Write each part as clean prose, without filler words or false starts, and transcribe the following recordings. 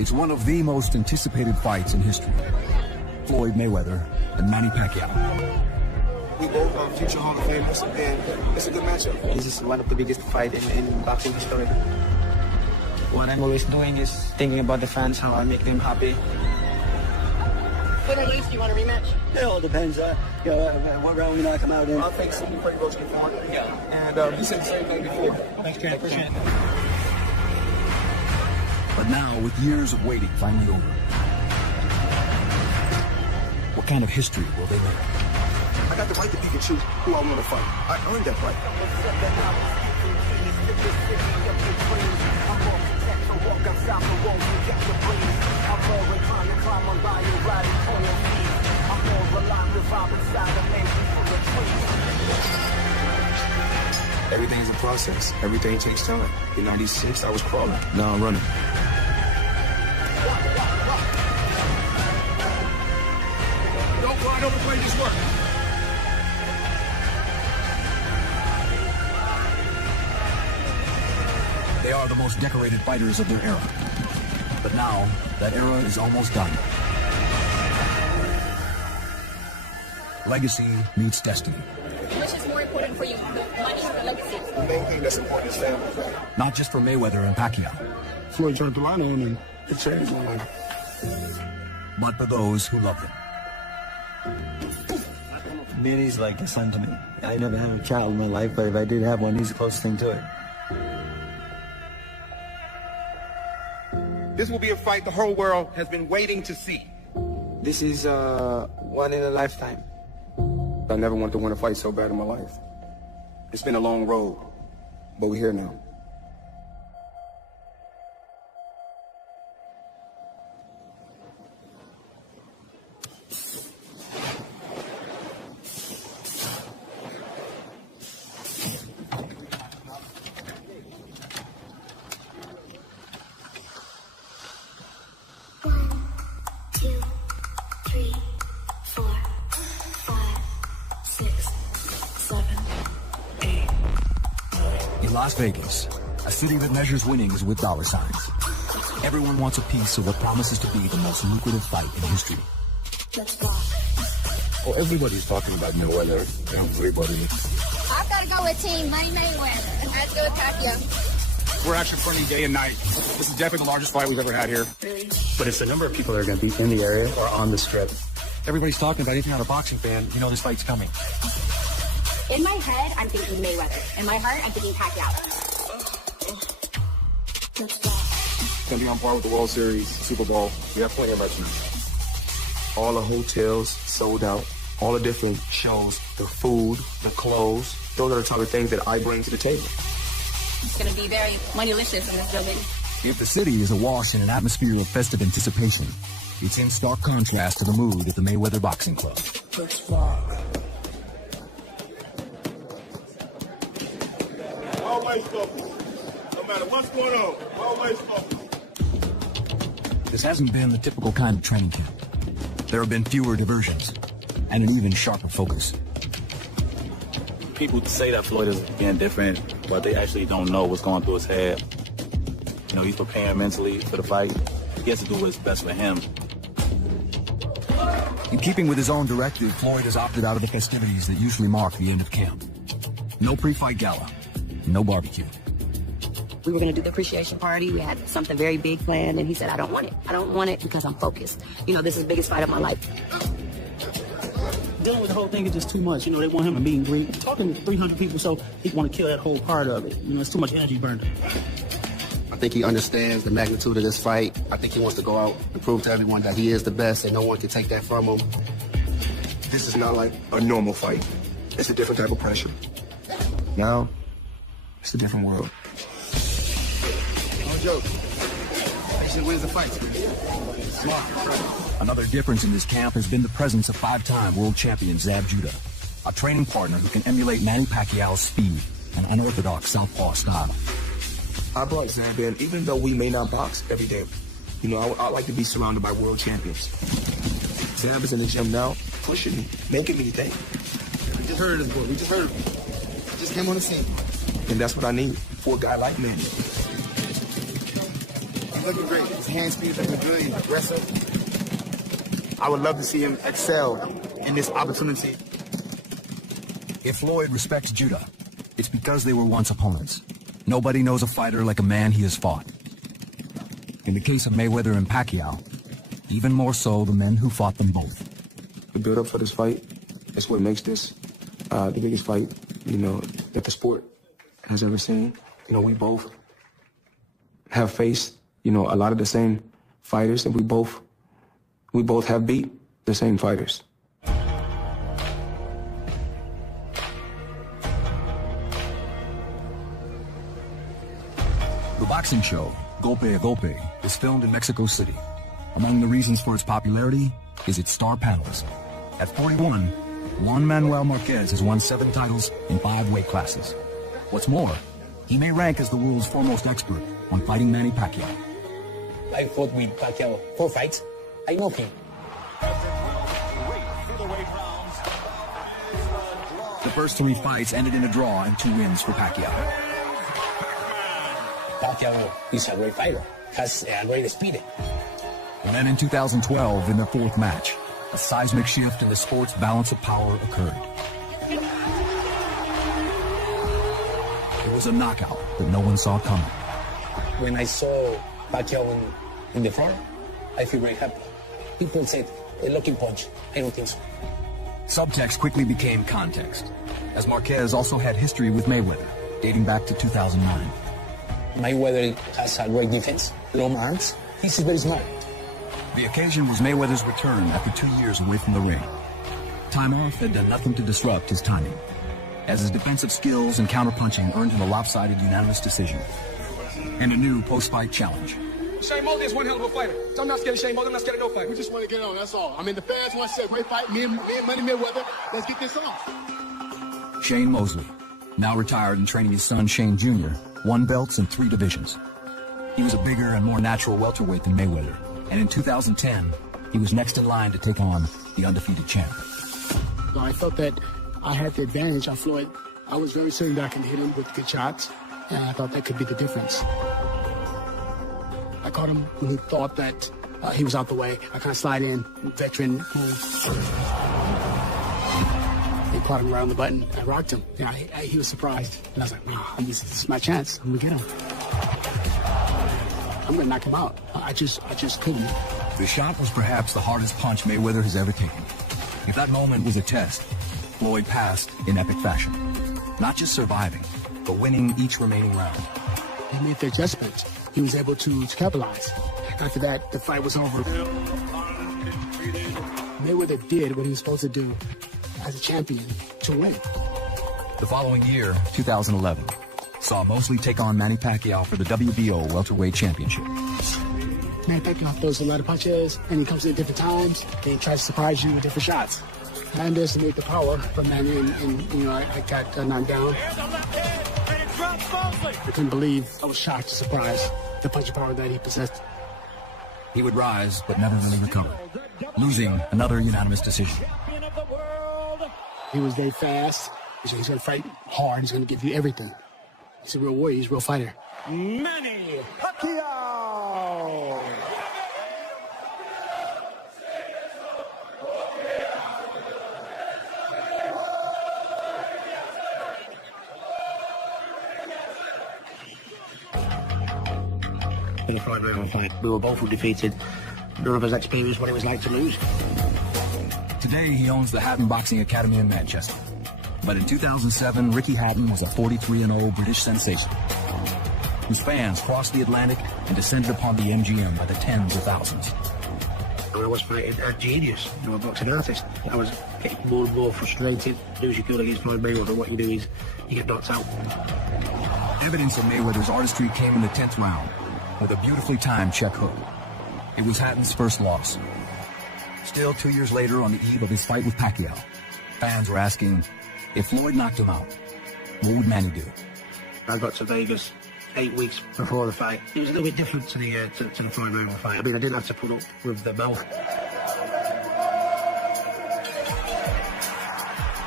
It's one of the most anticipated fights in history. Floyd Mayweather and Manny Pacquiao. We both are future Hall of Famers, and it's a good matchup. This is one of the biggest fights in boxing history. What I'm always doing is thinking about the fans, how I make them happy. What at least do you want a rematch? It all depends. What round we knock him out in. I think Sidney pretty much can form. Yeah. And he said the same thing before. Thanks, Ken. Appreciate it. But now, with years of waiting finally over, what kind of history will they make? I got the right to pick and choose who I want to fight. I earned that right. Everything's a process. Everything takes time. In 96, I was crawling. Now I'm running. Don't fly, don't play this work. They are the most decorated fighters of their era. But now, that era is almost done. Legacy meets destiny. Which is more important for you, money or legacy? The main thing that's important is family. Not just for Mayweather and Pacquiao, Floyd turned the line on him, and it changed my life. but for those who love them. Manny's like a son to me. I never had a child in my life, but if I did have one, he's the closest thing to it. This will be a fight the whole world has been waiting to see. This is one in a lifetime. I never wanted to win a fight so bad in my life. It's been a long road, but we're here now. In Las Vegas, a city that measures winnings with dollar signs, everyone wants a piece of what promises to be the most lucrative fight in history. Oh, everybody's talking about Mayweather. Everybody. I've got to go with Team Manny Mayweather. I have to go with Pacquiao. We're actually printing day and night. This is definitely the largest fight we've ever had here. Really? But it's the number of people that are going to be in the area or on the strip. Everybody's talking about it. If you're not a boxing fan, you know this fight's coming. In my head, I'm thinking Mayweather. In my heart, I'm thinking Pacquiao. It's gonna be on par with the World Series, Super Bowl. We have plenty of merchandise. All the hotels sold out. All the different shows, the food, the clothes. Those are the type of things that I bring to the table. It's going to be very moneylicious in this building. If the city is awash in an atmosphere of festive anticipation, it's in stark contrast to the mood at the Mayweather Boxing Club. Always focus. No matter what's going on, always focus. This hasn't been the typical kind of training camp. There have been fewer diversions and an even sharper focus. People say that Floyd is being different, but they actually don't know what's going through his head. You know, he's preparing mentally for the fight. He has to do what's best for him. In keeping with his own directive, Floyd has opted out of the festivities that usually mark the end of camp. No pre-fight gala, no barbecue. We were going to do the appreciation party. We had something very big planned, and he said, I don't want it. I don't want it because I'm focused. You know, this is the biggest fight of my life. Dealing with the whole thing is just too much. You know, they want him to meet and greet. Talking to 300 people, so he want to kill that whole part of it. You know, it's too much energy burned. I think he understands the magnitude of this fight. I think he wants to go out and prove to everyone that he is the best and no one can take that from him. This is not like a normal fight. It's a different type of pressure. Now, it's a different world. No joke. Patient wins the fight. Another difference in this camp has been the presence of five-time world champion Zab Judah, a training partner who can emulate Manny Pacquiao's speed and unorthodox southpaw style. I brought Zab in, even though we may not box every day. You know, I like to be surrounded by world champions. Zab is in the gym now, pushing me, making me think. We just heard this boy. We just heard him. Just came on the scene. And that's what I need for a guy like Manny. He's looking great. His hand speed is looking good. He's aggressive. I would love to see him excel in this opportunity. If Floyd respects Judah, it's because they were once opponents. Nobody knows a fighter like a man he has fought. In the case of Mayweather and Pacquiao, even more so the men who fought them both. The build up for this fight is what makes this the biggest fight, that the sport has ever seen. We both have faced, a lot of the same fighters, and we both have beat the same fighters. The boxing show, Golpe a Golpe, is filmed in Mexico City. Among the reasons for its popularity is its star panels. At 41, Juan Manuel Marquez has won 7 titles in 5 weight classes. What's more, he may rank as the world's foremost expert on fighting Manny Pacquiao. I fought with Pacquiao 4 fights. I know him. The first 3 fights ended in a draw and 2 wins for Pacquiao. Pacquiao is a great fighter, has a great speed. And then in 2012, in their 4th match, a seismic shift in the sport's balance of power occurred. It was a knockout that no one saw coming. When I saw Pacquiao in the front, I feel very happy. People said, a looking punch. I don't think so. Subtext quickly became context, as Marquez also had history with Mayweather, dating back to 2009. Mayweather has a great defense, long arms. He's very smart. The occasion was Mayweather's return after 2 years away from the ring. Time off had done nothing to disrupt his timing, as his defensive skills and counterpunching earned him a lopsided unanimous decision and a new post-fight challenge. Shane Mosley is one hell of a fighter. So I'm not scared of Shane Mosley. I'm not scared of no fight. We just want to get on, that's all. I mean, the fans want to see a great fight. Me and Manny Mayweather, let's get this off. Shane Mosley, now retired and training his son Shane Jr., won belts in 3 divisions. He was a bigger and more natural welterweight than Mayweather, and in 2010, he was next in line to take on the undefeated champ. I felt that I had the advantage on Floyd. I was very certain that I could hit him with good shots, and I thought that could be the difference. I caught him when he thought that he was out the way. I kind of slide in, veteran move. He caught him around the button. I rocked him. He was surprised. And I was like, nah, this is my chance. I'm going to get him. I'm going to knock him out. I just couldn't. The shot was perhaps the hardest punch Mayweather has ever taken. If that moment was a test, Floyd passed in epic fashion. Not just surviving, but winning each remaining round. He made the adjustment. He was able to capitalize. After that, the fight was over. Mayweather did what he was supposed to do as a champion to win. The following year, 2011, saw Mosley take on Manny Pacquiao for the WBO welterweight championship. Manny Pacquiao throws a lot of punches, and he comes in at different times, and he tries to surprise you with different shots. I underestimated the power from Manny, and I got knocked down. I couldn't believe, I was shocked, surprised, the punching power that he possessed. He would rise, but never really recover, losing another unanimous decision. He was very fast. He's going to fight hard. He's going to give you everything. He's a real warrior. He's a real fighter. Manny Pacquiao. In the Floyd Mayweather fight, we were both defeated. None of us experienced what it was like to lose. Today, he owns the Hatton Boxing Academy in Manchester. But in 2007, Ricky Hatton was a 43-0 British sensation, whose fans crossed the Atlantic and descended upon the MGM by the tens of thousands. I was fighting a genius, a boxing artist. I was getting more and more frustrated. Do as you could against Floyd Mayweather, what you do is you get knocked out. Evidence of Mayweather's artistry came in the 10th round with a beautifully timed check hook. It was Hatton's first loss. Still, 2 years later, on the eve of his fight with Pacquiao, fans were asking, if Floyd knocked him out, what would Manny do? I got to Vegas 8 weeks before the fight. It was a little bit different to the Floyd Mayweather fight. I mean, I didn't have to put up with the mouth.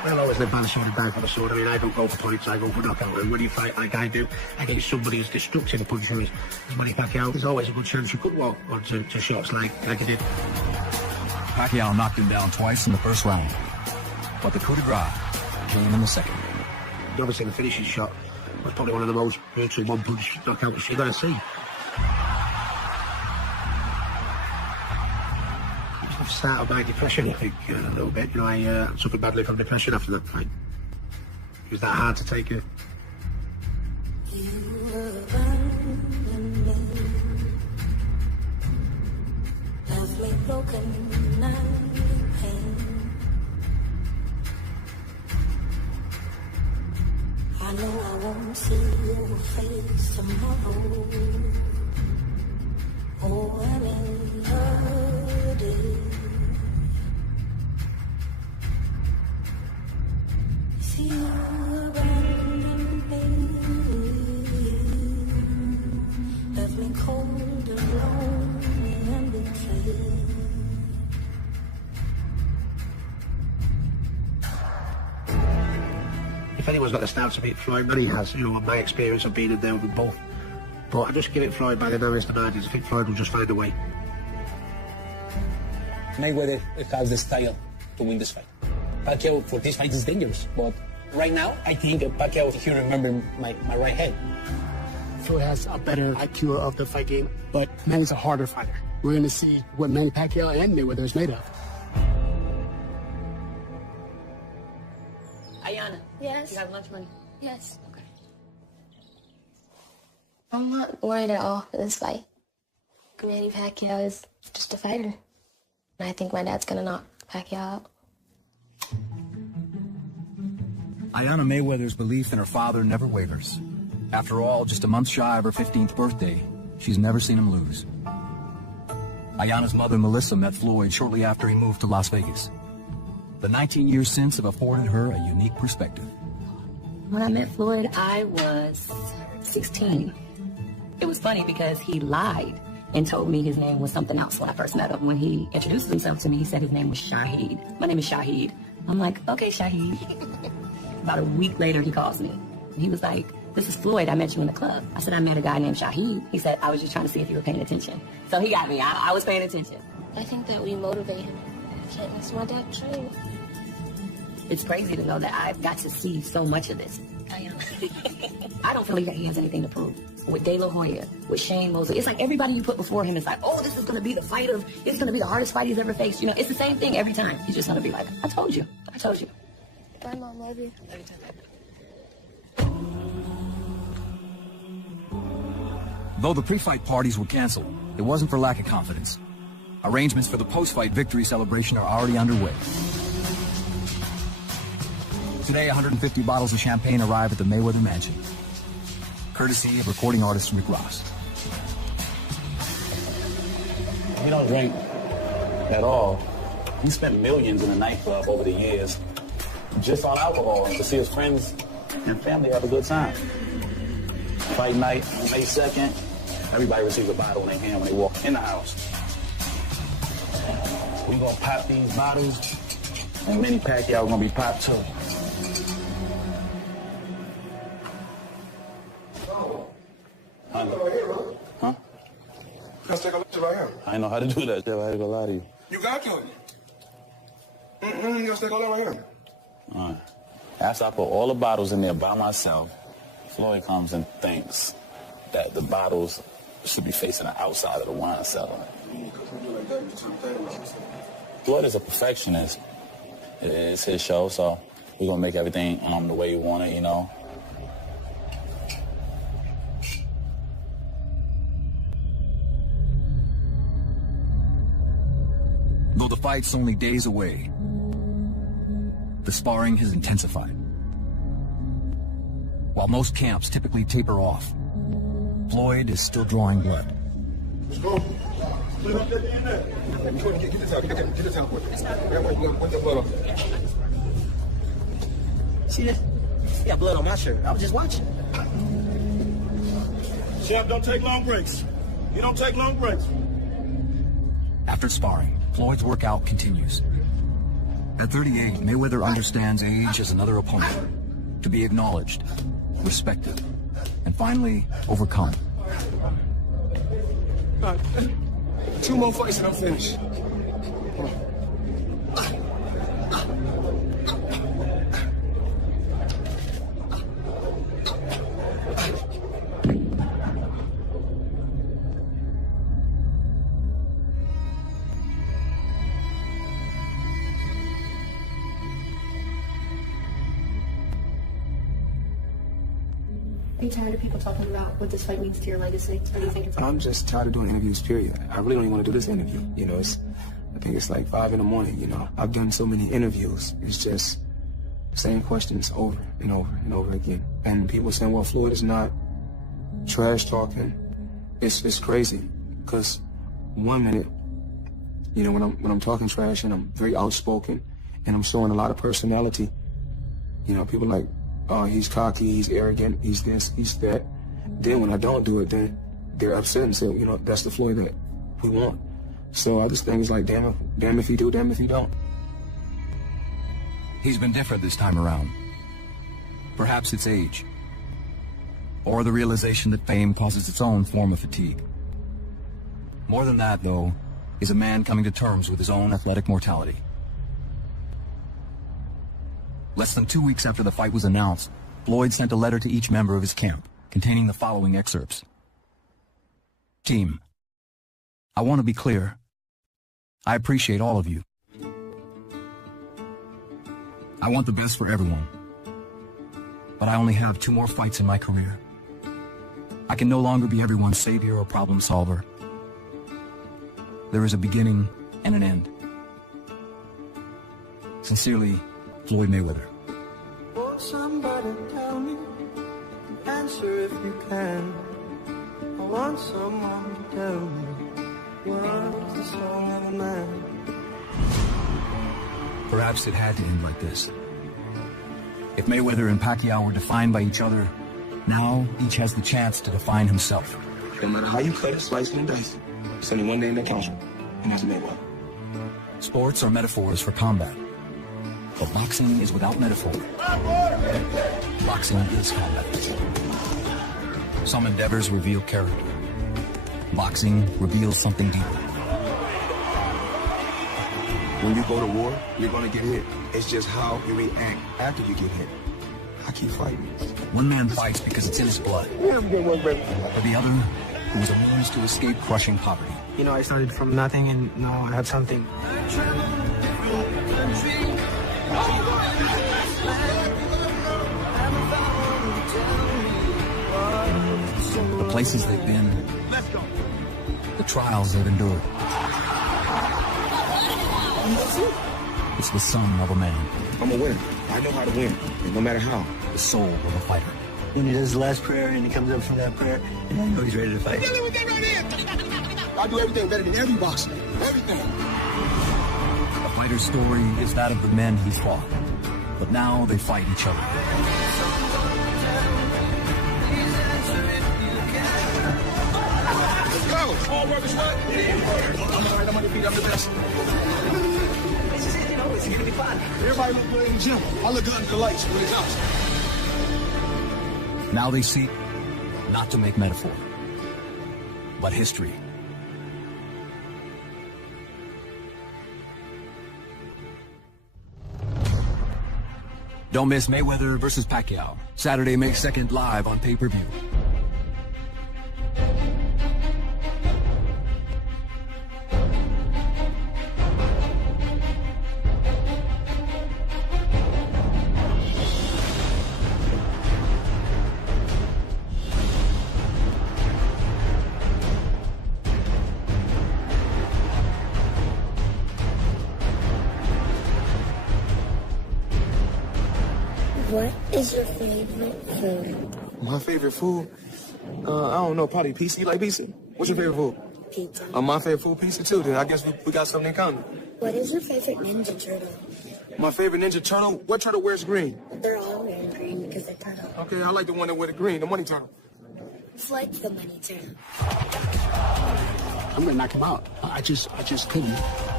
I'll always live by the sword and die for the sword. I mean, I don't go for points, I go for knockout. And when you fight like I do against somebody as destructive a puncher as Manny Pacquiao, there's always a good chance you could walk onto shots like he did. Pacquiao knocked him down twice in the first round, but the coup de grace came in the second. Obviously, the finishing shot was probably one of the most brutal one-punch knockouts you're going to see. I've started my depression, I think, a little bit. You know, I suffered badly from depression after that fight. It was that hard to take it. I know I won't see your face tomorrow. Oh, I'm in love today. See you abandon me. Left me cold and lonely and betrayed. If anyone's got the start to beat Floyd, Manny has, you know, my experience of being in there with both. But I just give it Floyd by the narrowest of margins. I think Floyd will just find a way. Mayweather has the style to win this fight. Pacquiao for this fight is dangerous, but right now I think Pacquiao, if you remember my right hand. Floyd has a better IQ of the fight game, but Manny's a harder fighter. We're going to see what Manny Pacquiao and Mayweather is made of. Ayana. Yes? You have lunch money? Yes. Okay. I'm not worried at all for this fight. Manny Pacquiao is just a fighter. And I think my dad's gonna knock Pacquiao out. Ayana Mayweather's belief in her father never wavers. After all, just a month shy of her 15th birthday, she's never seen him lose. Ayana's mother, Melissa, met Floyd shortly after he moved to Las Vegas. The 19 years since have afforded her a unique perspective. When I met Floyd, I was 16. It was funny because he lied and told me his name was something else when I first met him. When he introduced himself to me, he said his name was Shahid. My name is Shahid. I'm like, okay, Shahid. About a week later, he calls me. He was like, this is Floyd. I met you in the club. I said, I met a guy named Shahid. He said, I was just trying to see if you were paying attention. So he got me. I was paying attention. I think that we motivate him. I can't miss my dad train. It's crazy to know that I've got to see so much of this. I don't believe that he has anything to prove. With De La Hoya, with Shane Mosley, it's like everybody you put before him is like, oh, this is going to be the fight of, it's going to be the hardest fight he's ever faced. You know, it's the same thing every time. He's just going to be like, I told you. I told you. Bye, Mom. Love you. Though the pre-fight parties were canceled, it wasn't for lack of confidence. Arrangements for the post-fight victory celebration are already underway. Today, 150 bottles of champagne arrive at the Mayweather mansion, courtesy of recording artist Rick Ross. We don't drink at all. He spent millions in a nightclub over the years just on alcohol to see his friends and family have a good time. Fight night, May 2nd, everybody receives a bottle in their hand when they walk in the house. We gonna pop these bottles, and Manny Pacquiao gonna be popped too. Huh? Let's take a look right here. I know how to do that. I had to go lie to you. You got to. Let's take a look right here. All right. After I put all the bottles in there by myself, Floyd comes and thinks that the bottles should be facing the outside of the wine cellar. Floyd is a perfectionist. It's his show, so we're going to make everything the way you want it, you know. Though the fight's only days away, the sparring has intensified. While most camps typically taper off, Floyd is still drawing blood. Let's go. Get this out. Get this out. Put the blood on. See this? He got blood on my shirt. I was just watching. Chef, don't take long breaks. You don't take long breaks. After sparring, Floyd's workout continues. At 38, Mayweather understands age as another opponent, to be acknowledged, respected, and finally overcome. God, 2 more fights and I'm finished. Are you tired of people talking about what this fight means to your legacy? What do you think? I'm just tired of doing interviews, period. I really don't even want to do this interview. You know, I think it's like 5 in the morning, you know. I've done so many interviews. It's just same questions over and over and over again. And people saying, well, Floyd is not trash talking. It's crazy. Because 1 minute, you know, when I'm talking trash and I'm very outspoken and I'm showing a lot of personality, you know, people like, oh, he's cocky, he's arrogant, he's this, he's that. Then when I don't do it, then they're upset and say, you know, that's the Floyd that we want. So I just think it's like, damn if he do, damn if he don't. He's been different this time around. Perhaps it's age, or the realization that fame causes its own form of fatigue. More than that, though, is a man coming to terms with his own athletic mortality. Less than 2 weeks after the fight was announced, Floyd sent a letter to each member of his camp, containing the following excerpts. Team, I want to be clear. I appreciate all of you. I want the best for everyone. But I only have 2 more fights in my career. I can no longer be everyone's savior or problem solver. There is a beginning and an end. Sincerely, Floyd Mayweather. Want somebody to tell me, answer if you can. I want someone to tell me, what's the soul of a man? Perhaps it had to end like this. If Mayweather and Pacquiao were defined by each other, now each has the chance to define himself. No matter how you cut it, slice it, and dice it, it's only one day in the country, and that's Mayweather. Sports are metaphors for combat. But boxing is without metaphor. Boxing is combat. Some endeavors reveal character. Boxing reveals something deeper. When you go to war, you're going to get hit. It's just how you react after you get hit. I keep fighting. One man fights because it's in his blood. For the other, who was a means to escape crushing poverty. You know, I started from nothing and now I have something. The places they've been, the trials they've endured. It's the son of a man. I'm a winner. I know how to win, and no matter how. The soul of a fighter. When he does the last prayer and he comes up from that prayer, and I know he's ready to fight. I do everything better than every boxer. Everything. A fighter's story is that of the men he fought. But now they fight each other. Let's go. All work is what? I'm all right. I'm undefeated. I'm the best. You know, it's going to be fun. Everybody look good in the gym. I look good under the lights when it's out. Now they seek not to make metaphor, but history. Don't miss Mayweather versus Pacquiao, Saturday, May 2nd, live on pay-per-view. What is your favorite food? My favorite food? I don't know, probably pizza. You like pizza? What's your favorite food? Pizza. My favorite food, pizza too. Then I guess we got something in common. What is your favorite Ninja Turtle? My favorite Ninja Turtle? What turtle wears green? They're all wearing green because they're turtle. Okay, I like the one that wears the green, the money turtle. Floyd's the money turtle. I'm gonna knock him out. I just couldn't.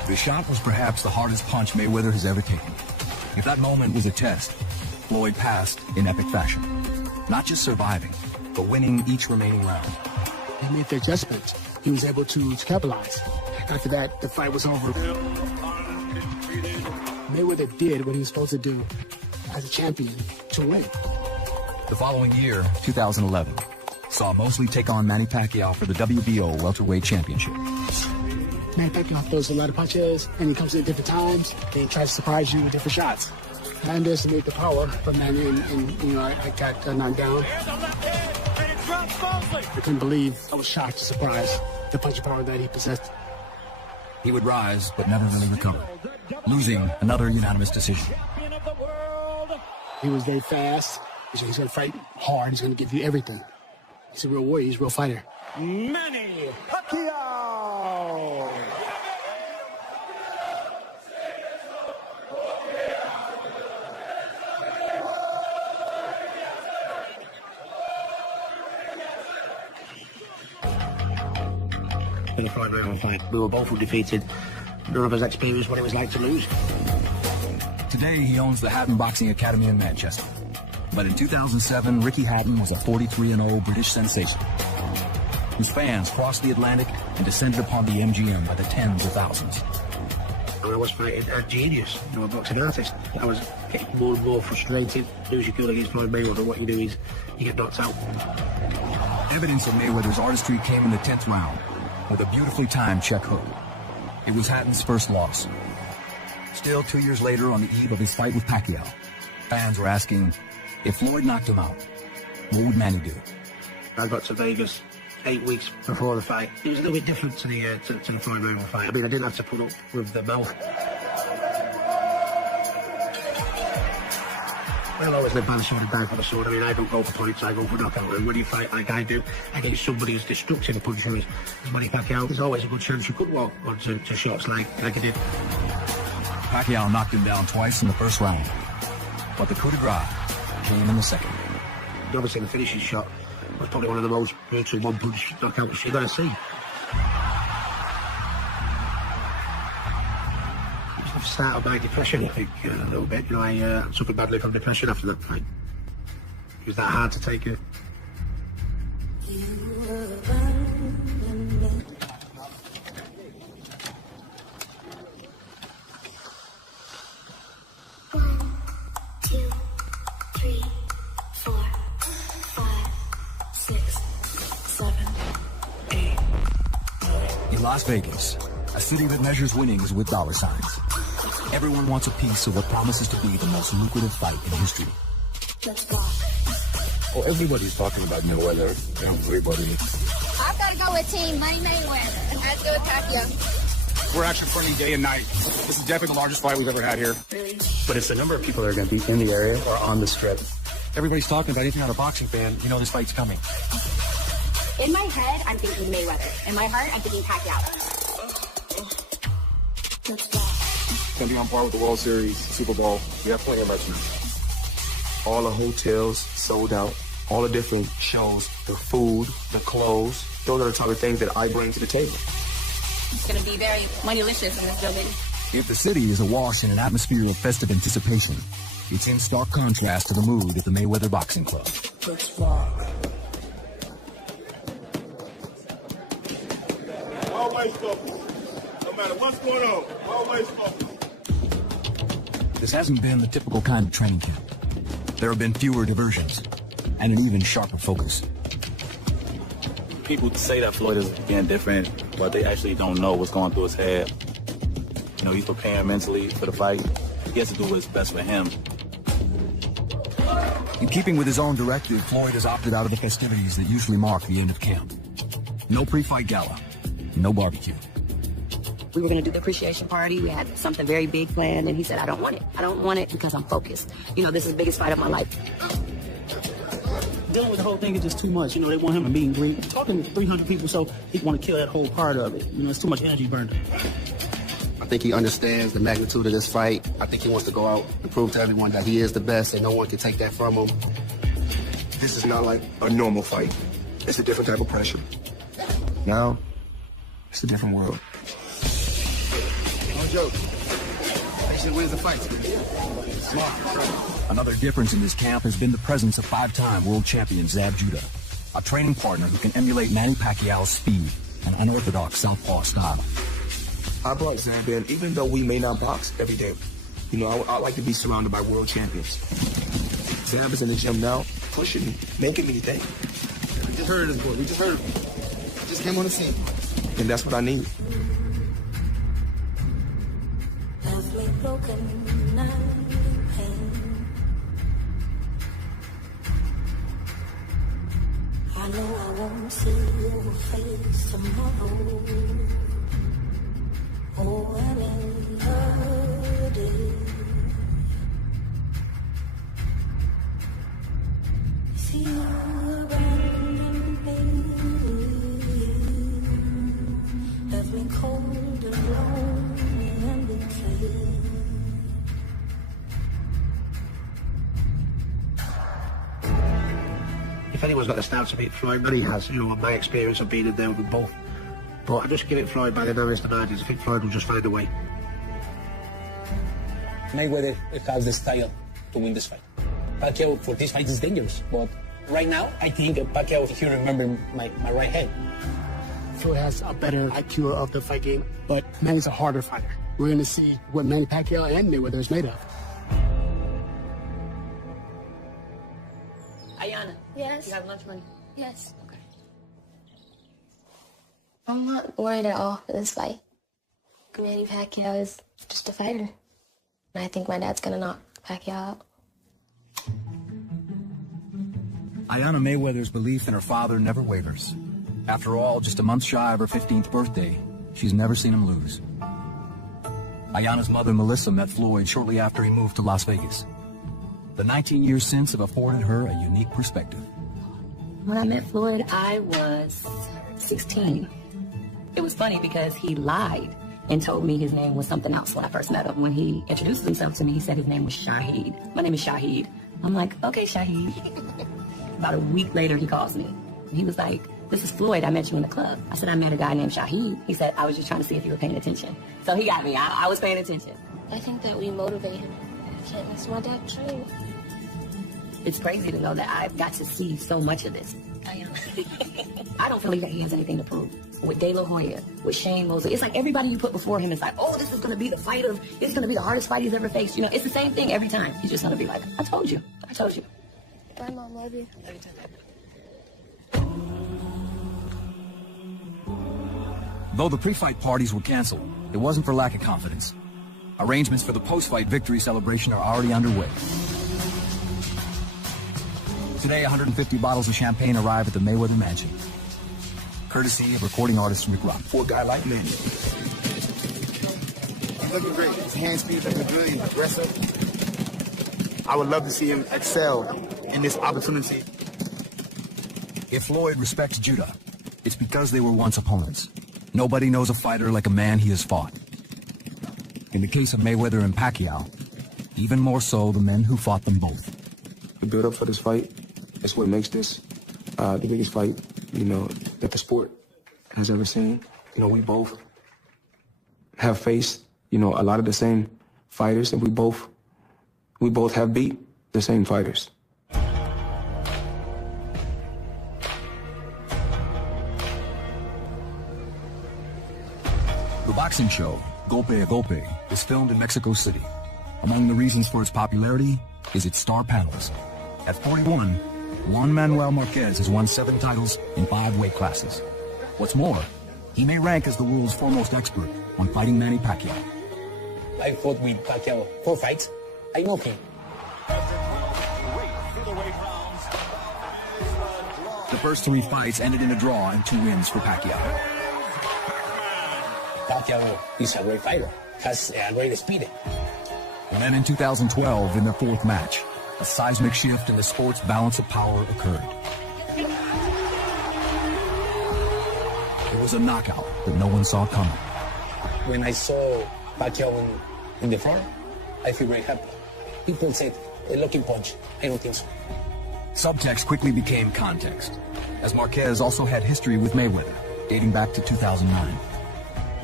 The shot was perhaps the hardest punch Mayweather has ever taken. If that moment was a test, Floyd passed in epic fashion. Not just surviving, but winning each remaining round. He made the adjustment. He was able to capitalize. After that, the fight was over. Mayweather did what he was supposed to do as a champion to win. The following year, 2011, saw Mosley take on Manny Pacquiao for the WBO welterweight championship. Manny Pacquiao throws a lot of punches, and he comes in at different times, and he tries to surprise you with different shots. I underestimate the power from Manny, and you know, I got knocked down. I couldn't believe, I was shocked, surprised, the punching power that he possessed. He would rise, but never really recover, losing another unanimous decision. He was very fast. He's going to fight hard. He's going to give you everything. He's a real warrior. He's a real fighter. Manny Pacquiao. When Floyd Mayweather fight, we were both defeated. None of us experienced what it was like to lose. Today, he owns the Hatton Boxing Academy in Manchester. But in 2007, Ricky Hatton was a 43-0 British sensation, whose fans crossed the Atlantic and descended upon the MGM by the tens of thousands. And I was fighting a genius, you know, a boxing artist. I was getting more and more frustrated. Lose your cool against Floyd Mayweather, what you do is you get knocked out. Evidence of Mayweather's artistry came in the 10th round with a beautifully timed check hook. It was Hatton's first loss. Still, 2 years later, on the eve of his fight with Pacquiao, fans were asking, if Floyd knocked him out, what would Manny do? I got to Vegas 8 weeks before the fight. It was a little bit different to the Floyd Mayweather fight. I mean, I didn't have to put up with the mouth. I'll always live by the sword and die for the sword. I mean, I don't go for points, I go for knockout. And when you fight like I do against somebody as destructive a puncher as Manny Pacquiao, there's always a good chance you could walk onto shots like I did. Pacquiao knocked him down twice in the first round, but the coup de grace came in the second. Obviously, the finishing shot was probably one of the most brutal one-punch knockouts you're going to see. It was the start of my depression, I think, a little bit. You know, I suffered badly from depression after that fight. It was that hard to take it. Las Vegas, a city that measures winnings with dollar signs. Everyone wants a piece of what promises to be the most lucrative fight in history. Oh, everybody's talking about Mayweather. Everybody. I've got to go with Team Manny Mayweather. I'd go with Pacquiao. We're action friendly day and night. This is definitely the largest fight we've ever had here. But it's the number of people that are going to be in the area or on the strip. Everybody's talking about it. If you're not a boxing fan, you know this fight's coming. In my head, I'm thinking Mayweather. In my heart, I'm thinking Pacquiao. It's going to be on par with the World Series, Super Bowl. We have plenty of merchandise. All the hotels sold out. All the different shows, the food, the clothes. Those are the type of things that I bring to the table. It's going to be very money-licious in this building. If the city is awash in an atmosphere of festive anticipation, it's in stark contrast to the mood at the Mayweather Boxing Club. Let's rock. Always focus. No matter what's going on, always focus. This hasn't been the typical kind of training camp. There have been fewer diversions and an even sharper focus. People say that Floyd is being different, but they actually don't know what's going through his head. You know, he's preparing mentally for the fight. He has to do what's best for him. In keeping with his own directive, Floyd has opted out of the festivities that usually mark the end of camp. No pre-fight gala, no barbecue. We were going to do the appreciation party. We had something very big planned, and he said, I don't want it. I don't want it because I'm focused. You know, this is the biggest fight of my life. Dealing with the whole thing is just too much. You know, they want him to meet and greet. Talking to 300 people, so he want to kill that whole part of it. You know, it's too much energy burned. I think he understands the magnitude of this fight. I think he wants to go out and prove to everyone that he is the best and no one can take that from him. This is not like a normal fight. It's a different type of pressure. Now, it's a different world. joke. Patient wins the fight. Smart. Another difference in this camp has been the presence of five-time world champion Zab Judah, a training partner who can emulate Manny Pacquiao's speed and unorthodox southpaw style. I brought Zab in, even though we may not box every day. You know, I like to be surrounded by world champions. Zab is in the gym now, pushing me, making me think. We just heard this boy. We just heard him. Just came on the scene. And that's what I need. Halfway broken, now in pain. I know I won't see your face tomorrow. Oh, another day. See you abandon me. Left me cold and lonely and betrayed. If anyone's got the start to beat Floyd, Manny has. You know, in my experience of being in there with both. But I just give it Floyd by the narrowest of margins. I think Floyd will just find a way. Mayweather has the style to win this fight. Pacquiao for this fight is dangerous, but right now I think Pacquiao, if you remember my right hand. Floyd has a better IQ of the fight game, but Manny's a harder fighter. We're going to see what Manny Pacquiao and Mayweather is made of. Ayana. Yes? You have lunch money? Yes. Okay. I'm not worried at all for this fight. Manny Pacquiao is just a fighter. And I think my dad's gonna knock Pacquiao out. Ayana Mayweather's belief in her father never wavers. After all, just a month shy of her 15th birthday, she's never seen him lose. Ayana's mother, Melissa, met Floyd shortly after he moved to Las Vegas. The 19 years since have afforded her a unique perspective. When I met Floyd, I was 16. It was funny because he lied and told me his name was something else when I first met him. When he introduced himself to me, he said his name was Shahid. My name is Shahid. I'm like, okay, Shahid. About a week later, he calls me. And he was like, this is Floyd. I met you in the club. I said, I met a guy named Shahid. He said, I was just trying to see if you were paying attention. So he got me. I was paying attention. I think that we motivate him. I can't miss my dad train. It's crazy to know that I've got to see so much of this. I don't feel like he has anything to prove. With De La Hoya, with Shane Mosley, it's like everybody you put before him is like, oh, this is going to be the fight of, it's going to be the hardest fight he's ever faced. You know, it's the same thing every time. He's just going to be like, I told you. I told you. Bye, Mom. Love you. Though the pre-fight parties were canceled, it wasn't for lack of confidence. Arrangements for the post-fight victory celebration are already underway. Today, 150 bottles of champagne arrive at the Mayweather mansion, courtesy of recording artist Rick Rock. For a guy like Manny. He's looking great. His hand speed is looking good. He's aggressive. I would love to see him excel in this opportunity. If Floyd respects Judah, it's because they were once opponents. Nobody knows a fighter like a man he has fought. In the case of Mayweather and Pacquiao, even more so the men who fought them both. The build-up for this fight is what makes this the biggest fight, you know, that the sport has ever seen. You know, we both have faced, you know, a lot of the same fighters, and we both have beat the same fighters. The boxing show, Golpe a Golpe, is filmed in Mexico City. Among the reasons for its popularity is its star panels. At 41, Juan Manuel Marquez has won 7 titles in 5 weight classes. What's more, he may rank as the world's foremost expert on fighting Manny Pacquiao. I fought with Pacquiao 4 fights. I know him. The first 3 fights ended in a draw and 2 wins for Pacquiao. Pacquiao is a great fighter, has a great speed. And then in 2012, in their 4th match, a seismic shift in the sport's balance of power occurred. It was a knockout that no one saw coming. When I saw Pacquiao in the front, I feel very happy. People said, a looking punch. I don't think so. Subtext quickly became context, as Marquez also had history with Mayweather, dating back to 2009.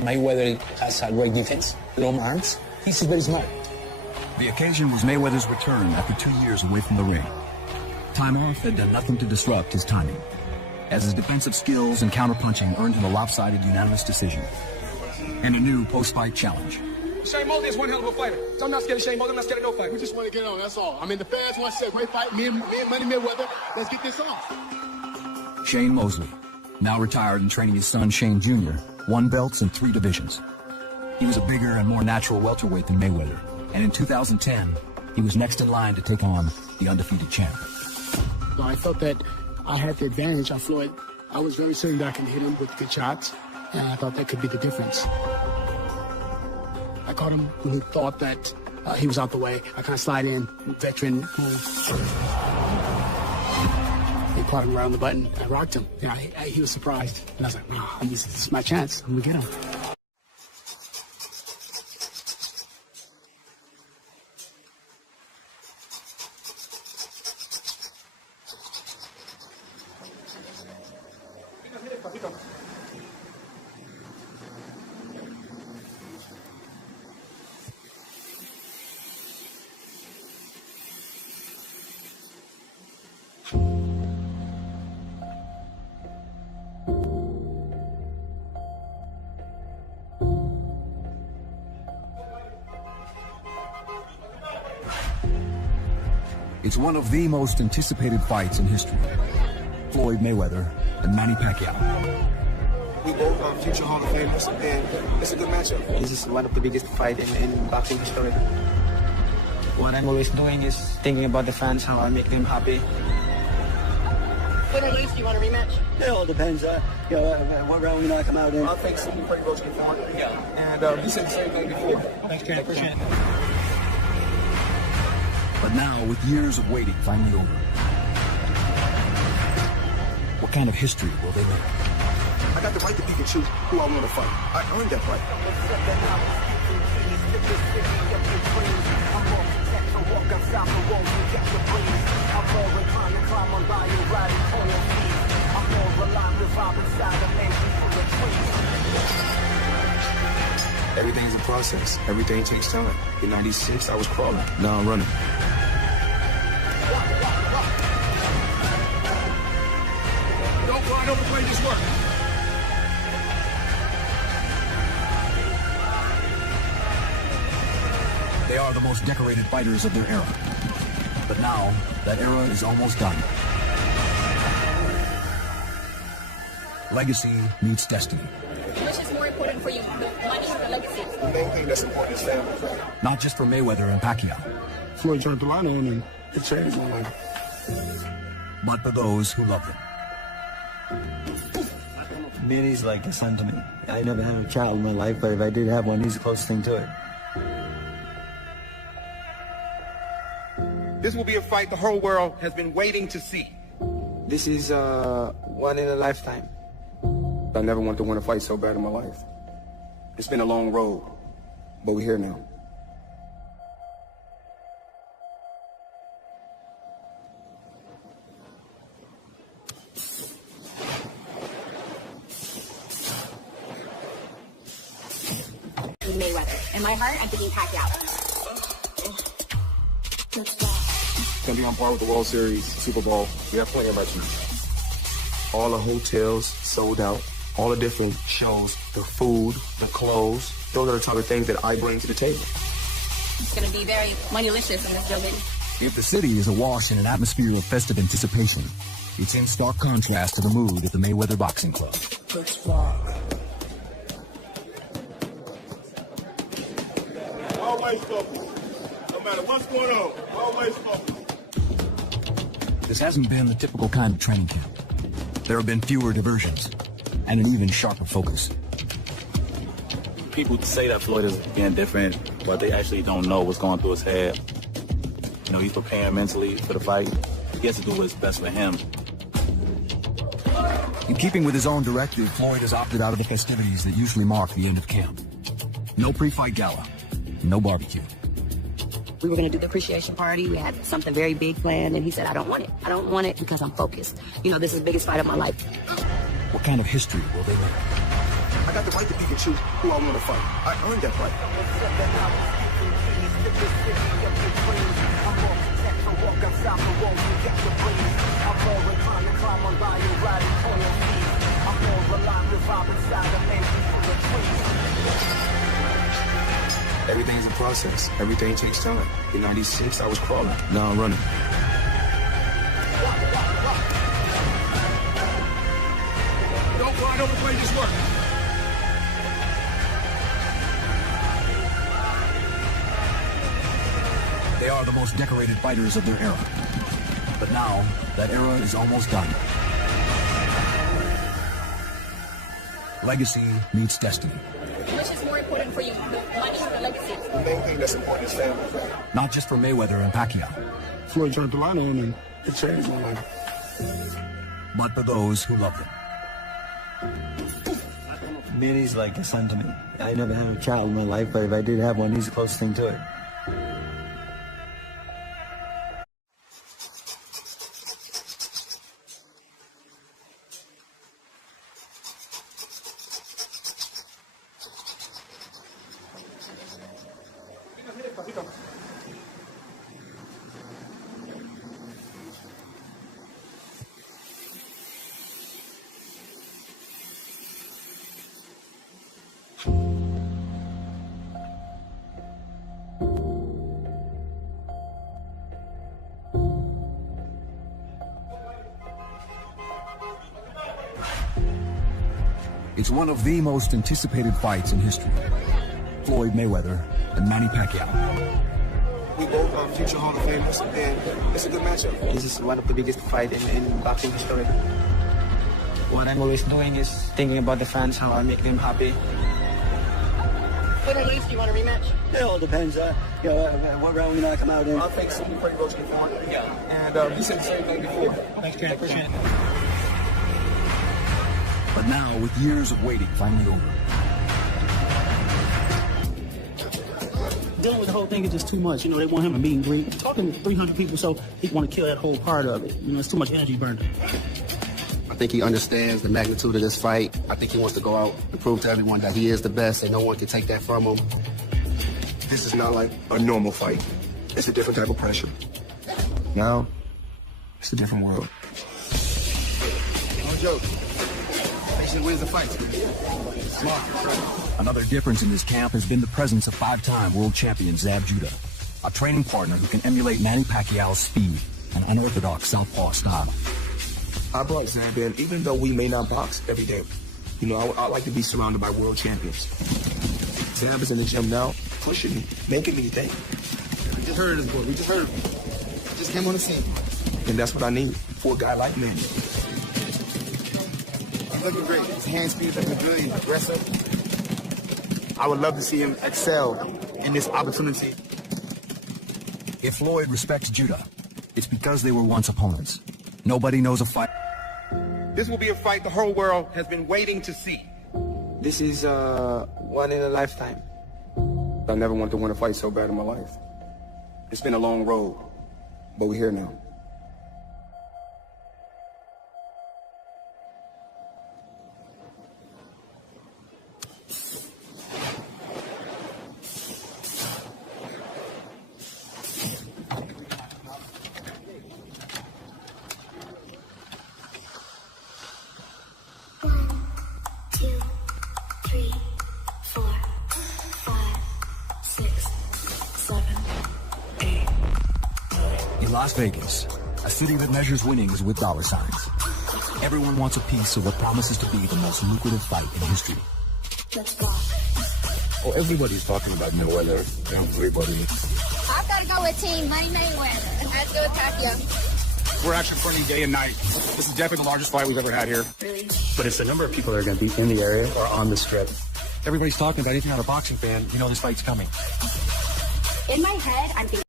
Mayweather has a great defense, long arms. He's very smart. The occasion was Mayweather's return after 2 years away from the ring. Time off had done nothing to disrupt his timing, as his defensive skills and counterpunching earned him a lopsided unanimous decision and a new post-fight challenge. Shane Mosley is one hell of a fighter. So I'm not scared of Shane Mosley. I'm not scared of no fight. We just want to get on, that's all. I mean, the fans want to say, great fight, me and Manny Mayweather. Let's get this off. Shane Mosley, now retired and training his son Shane Jr., won belts in 3 divisions. He was a bigger and more natural welterweight than Mayweather, and in 2010, he was next in line to take on the undefeated champ. So I felt that I had the advantage on Floyd. I was very certain that I can hit him with good shots, and I thought that could be the difference. I caught him when he thought that he was out the way. I kind of slide in, veteran move. He caught him around the button. I rocked him. Yeah, he was surprised. And I was like, wow, this is my chance. I'm going to get him. It's one of the most anticipated fights in history. Floyd Mayweather and Manny Pacquiao. We both are future Hall of Famers, and it's a good matchup. This is one of the biggest fights in boxing history. What I'm always doing is thinking about the fans, how I make them happy. Win or lose, do you want a rematch? It all depends. What round we knock them out in. I think some pretty much can find it. Yeah. And you said the same thing before. Thanks, Ken. Appreciate it. But now, with years of waiting finally over, what kind of history will they make? I got the right to pick and choose who I want to fight. I earned that right. Everything is a process. Everything takes time. In 96, I was crawling. Now I'm running. Don't grind overplay this work. They are the most decorated fighters of their era. But now, that era is almost done. Legacy meets destiny. Which is more important for you, money or legacy? The main thing that's important is family. Not just for Mayweather and Pacquiao. Floyd turned the line on him. It changed my life. But for those who love them. Manny's like a son to me. I never had a child in my life, but if I did have one, he's the closest thing to it. This will be a fight the whole world has been waiting to see. This is one in a lifetime. I never wanted to win a fight so bad in my life. It's been a long road, but we're here now. Mayweather. In my heart, I'm thinking Pacquiao. It's gonna be on par with the World Series, Super Bowl. We have plenty of matches. All the hotels sold out. All the different shows, the food, the clothes. Those are the type of things that I bring to the table. It's going to be very moneylicious in this building. If the city is awash in an atmosphere of festive anticipation, it's in stark contrast to the mood at the Mayweather Boxing Club. Let's rock. Always focus. No matter what's going on, always focus. This hasn't been the typical kind of training camp. There have been fewer diversions and an even sharper focus. People say that Floyd is being different, but they actually don't know what's going through his head. You know, he's preparing mentally for the fight. He has to do what's best for him. In keeping with his own directive, Floyd has opted out of the festivities that usually mark the end of camp. No pre-fight gala, no barbecue. We were going to do the appreciation party. We had something very big planned, and he said, I don't want it. I don't want it because I'm focused. You know, this is the biggest fight of my life. What kind of history will they make? I got the right to pick and choose who I want to fight. I earned that right. Everything is a process. Everything takes time. In 96, I was crawling. Now I'm running. Don't go out overplay this work. They are the most decorated fighters of their era. But now, that era is almost done. Legacy meets destiny. Which is more important for you, money or legacy? The main thing that's important is family. Not just for Mayweather and Pacquiao, Floyd turned the line on him and it changed my life. but for those who love them. Manny's like a son to me. I never had a child in my life, but if I did have one, he's the closest thing to it. It's one of the most anticipated fights in history. Floyd Mayweather and Manny Pacquiao. We both are future Hall of Famers, and it's a good matchup. This is one of the biggest fights in boxing history. What I'm always doing is thinking about the fans, how I make them happy. What release do you want a rematch? It all depends. What round we gonna come out in. I think Super Pretty Roach can fight. And we said the same thing before. Thanks, Ken. Appreciate it. But now, with years of waiting finally over, Dealing with the whole thing is just too much. You know, they want him to meet and greet. Talking to 300 people, so he want to kill that whole part of it. You know, it's too much energy burned up. I think he understands the magnitude of this fight. I think he wants to go out and prove to everyone that he is the best and no one can take that from him. This is not like a normal fight. It's a different type of pressure. Now, it's a different world. No joke. Patient wins the fight. another difference in this camp has been the presence of five-time world champion Zab Judah, a training partner who can emulate Manny Pacquiao's speed and unorthodox southpaw style. I brought Zab in, even though we may not box every day. You know, I like to be surrounded by world champions. Zab is in the gym now, pushing me, making me think. We just heard this boy. We just heard him. Just came on the scene. And that's what I need for a guy like Manny. He's looking great. His hand speed is looking good. He's aggressive. I would love to see him excel in this opportunity. If Floyd respects Judah, it's because they were once opponents. Nobody knows a fight. This will be a fight the whole world has been waiting to see. This is one in a lifetime. I never wanted to win a fight so bad in my life. It's been a long road, but we're here now. Las Vegas, a city that measures winnings with dollar signs. Everyone wants a piece of what promises to be the most lucrative fight in history. Oh, everybody's talking about Mayweather. Everybody. I've got to go with Team Manny Mayweather. I have to go with Pacquiao. We're action friendly day and night. This is definitely the largest fight we've ever had here. But it's the number of people that are going to be in the area or on the strip. Everybody's talking about it. If you're not a boxing fan, you know this fight's coming. In my head, I'm thinking